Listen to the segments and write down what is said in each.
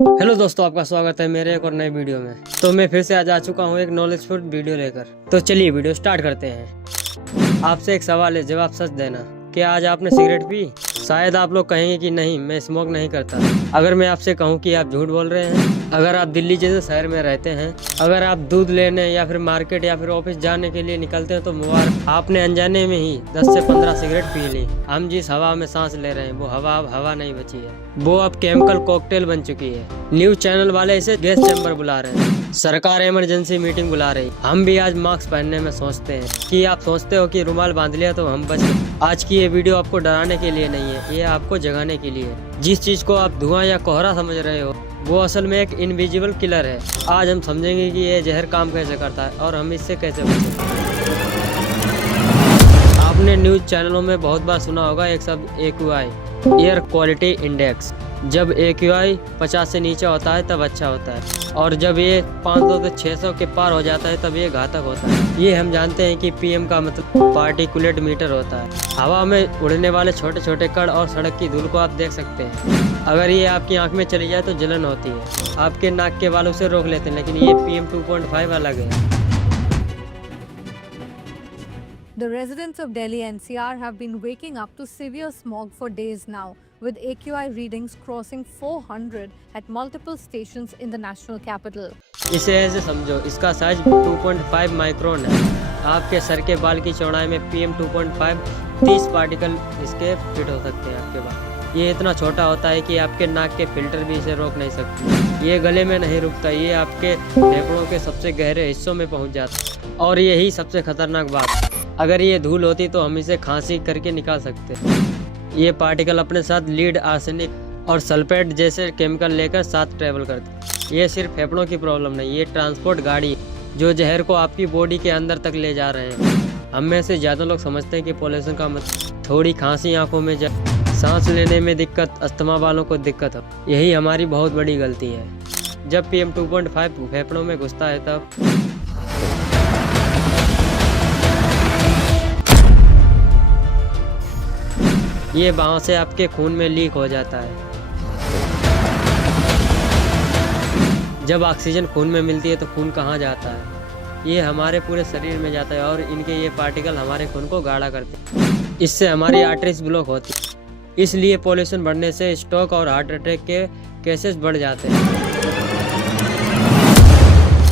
Hello दोस्तों, आपका स्वागत है मेरे एक और नए वीडियो में। तो मैं फिर से आज आ चुका हूँ एक नॉलेजफुल वीडियो लेकर। तो चलिए वीडियो स्टार्ट करते हैं। आपसे एक सवाल है, जवाब सच देना। क्या आज आपने सिगरेट पी? शायद आप लोग कहेंगे कि नहीं, मैं स्मोक नहीं करता। अगर मैं आपसे कहूँ कि आप झूठ बोल रहे हैं। अगर आप दिल्ली जैसे शहर में रहते हैं, अगर आप दूध लेने या फिर मार्केट या फिर ऑफिस जाने के लिए निकलते हैं तो मुबारक, आपने अनजाने में ही 10 से 15 सिगरेट पी ली। हम जिस हवा में सांस ले रहे हैं वो हवा अब हवा नहीं बची है, वो अब केमिकल कॉकटेल बन चुकी है। न्यूज चैनल वाले इसे गैस चैम्बर बुला रहे हैं, सरकार इमरजेंसी मीटिंग बुला रही। हम भी आज मास्क पहनने में सोचते हैं कि आप सोचते हो कि रुमाल बांध लिया तो हम बच गए। आज की ये वीडियो आपको डराने के लिए नहीं है, ये आपको जगाने के लिए है। जिस चीज को आप धुआं या कोहरा समझ रहे हो वो असल में एक इनविजिबल किलर है। आज हम समझेंगे कि ये जहर काम कैसे करता है और हम इससे कैसे बचें। आपने न्यूज चैनलों में बहुत बार सुना होगा एक शब्द AQI, एयर क्वालिटी इंडेक्स। जब AQI 50 से नीचे होता है तब अच्छा होता है, और जब ये 500 से 600 के पार हो जाता है तब ये घातक होता है। ये हम जानते हैं कि PM का मतलब पार्टिकुलेट मीटर होता है। हवा में उड़ने वाले छोटे छोटे कण और सड़क की धूल को आप देख सकते हैं। अगर ये आपकी आंख में चली जाए तो जलन होती है। आपके नाक के बालों से रोक लेते हैं, लेकिन ये PM 2.5 अलग है। The residents of Delhi NCR have been waking up to severe smog for days now, with AQI readings crossing 400 at multiple stations in the national capital. इसे ऐसे समझो, इसका साइज 2.5 माइक्रोन है। आपके सर के बाल की चौड़ाई में PM 2.5 30 पार्टिकल इसके फिट हो सकते हैं आपके बाल। ये इतना छोटा होता है कि आपके नाक के फिल्टर भी इसे रोक नहीं सकते। ये गले में नहीं रुकता, ये आपके फेफड़ों के सबसे गहरे हिस्सों में पहुंच जाता है। और यही सबसे खतरनाक बात, अगर ये धूल होती तो हम इसे खांसी करके निकाल सकते। ये पार्टिकल अपने साथ लीड, आर्सेनिक और सल्फेट जैसे केमिकल लेकर साथ ट्रेवल करते। ये सिर्फ फेफड़ों की प्रॉब्लम नहीं, ये ट्रांसपोर्ट गाड़ी जो जहर को आपकी बॉडी के अंदर तक ले जा रहे हैं। हम में से ज़्यादा लोग समझते हैं कि पोल्यूशन का मतलब थोड़ी खांसी, आंखों में सांस लेने में दिक्कत, अस्थमा वालों को दिक्कत हो। यही हमारी बहुत बड़ी गलती है। जब PM 2.5 फेफड़ों में घुसता है तब ये बाहों से आपके खून में लीक हो जाता है। जब ऑक्सीजन खून में मिलती है तो खून कहाँ जाता है? ये हमारे पूरे शरीर में जाता है, और इनके ये पार्टिकल हमारे खून को गाढ़ा करते हैं। इससे हमारी आर्टरीज ब्लॉक होती है। इसलिए पॉल्यूशन बढ़ने से स्ट्रोक और हार्ट अटैक के केसेस बढ़ जाते हैं।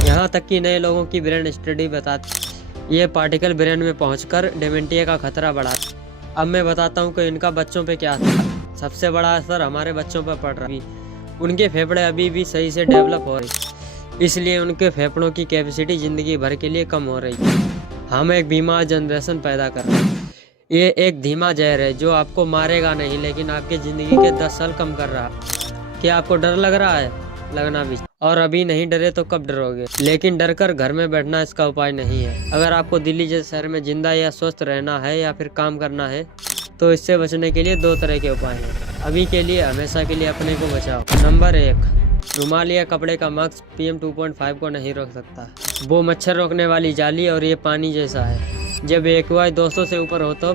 यहाँ तक कि नए लोगों की ब्रेन स्टडी बताती ये पार्टिकल ब्रेन में पहुंचकर डिमेंटिया का खतरा बढ़ाते। अब मैं बताता हूँ कि इनका बच्चों पे क्या असर। सबसे बड़ा असर हमारे बच्चों पर पड़ रहा है। उनके फेफड़े अभी भी सही से डेवलप हो रही, इसलिए उनके फेफड़ों की कैपेसिटी जिंदगी भर के लिए कम हो रही है। हम एक बीमार जनरेशन पैदा कर रहे हैं। ये एक धीमा जहर है जो आपको मारेगा नहीं, लेकिन आपके ज़िंदगी के 10 साल कम कर रहा है। क्या आपको डर लग रहा है? लगना भी, और अभी नहीं डरे तो कब डरोगे? लेकिन डर कर घर में बैठना इसका उपाय नहीं है। अगर आपको दिल्ली जैसे शहर में जिंदा या स्वस्थ रहना है या फिर काम करना है तो इससे बचने के लिए 2 तरह के उपाय हैं। अभी के लिए, हमेशा के लिए अपने को बचाओ। नंबर 1, रुमाल या कपड़े का मस्क PM 2.5 को नहीं रोक सकता। वो मच्छर रोकने वाली जाली और ये पानी जैसा है। जब AQI 200 से ऊपर हो तो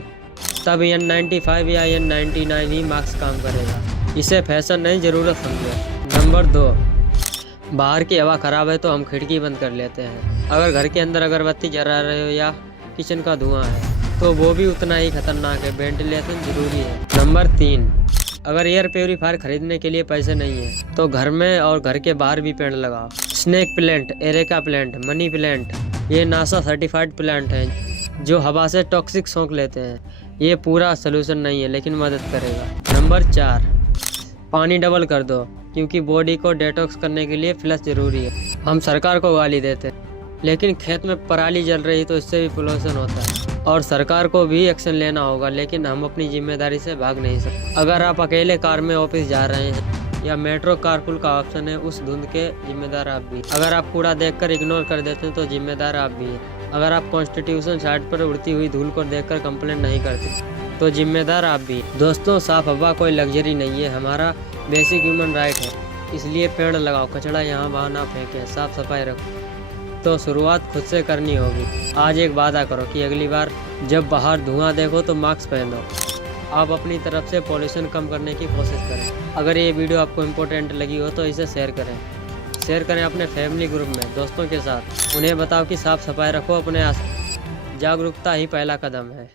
तब N95 या N99 ही मास्क काम करेगा। इसे फैशन नहीं, ज़रूरत समझो। नंबर 2, बाहर की हवा ख़राब है तो हम खिड़की बंद कर लेते हैं। अगर घर के अंदर अगरबत्ती जला रहे हो या किचन का धुआं है तो वो भी उतना ही खतरनाक है। वेंटिलेशन ज़रूरी है। नंबर 3, अगर एयर प्योरीफायर खरीदने के लिए पैसे नहीं है तो घर में और घर के बाहर भी पेड़ लगाओ। Snake plant, areca plant, money plant, ये नासा सर्टिफाइड प्लांट हैं जो हवा से टॉक्सिक सोख लेते हैं। ये पूरा सलूशन नहीं है, लेकिन मदद करेगा। नंबर 4, पानी डबल कर दो, क्योंकि बॉडी को डिटॉक्स करने के लिए फ्लश जरूरी है। हम सरकार को गाली देते हैं, लेकिन खेत में पराली जल रही तो इससे भी पोल्यूशन होता है, और सरकार को भी एक्शन लेना होगा। लेकिन हम अपनी जिम्मेदारी से भाग नहीं सकते। अगर आप अकेले कार में ऑफिस जा रहे हैं या मेट्रो कारपूल का ऑप्शन है, उस धुंध के जिम्मेदार आप भी। अगर आप कूड़ा देखकर इग्नोर कर देते हैं तो जिम्मेदार आप भी हैं। अगर आप कॉन्स्टिट्यूशन साइट पर उड़ती हुई धूल को देखकर कंप्लेंट नहीं करते तो जिम्मेदार आप भी। दोस्तों, साफ हवा कोई लग्जरी नहीं है, हमारा बेसिक ह्यूमन राइट है। इसलिए पेड़ लगाओ, कचरा यहाँ वहाँ ना फेंकें, साफ सफाई रखो। तो शुरुआत खुद से करनी होगी। आज एक वादा करो कि अगली बार जब बाहर धुआं देखो तो मास्क पहनो। आप अपनी तरफ से पॉल्यूशन कम करने की कोशिश करें। अगर ये वीडियो आपको इम्पोर्टेंट लगी हो तो इसे शेयर करें अपने फैमिली ग्रुप में, दोस्तों के साथ। उन्हें बताओ कि साफ सफाई रखो अपने आस। जागरूकता ही पहला कदम है।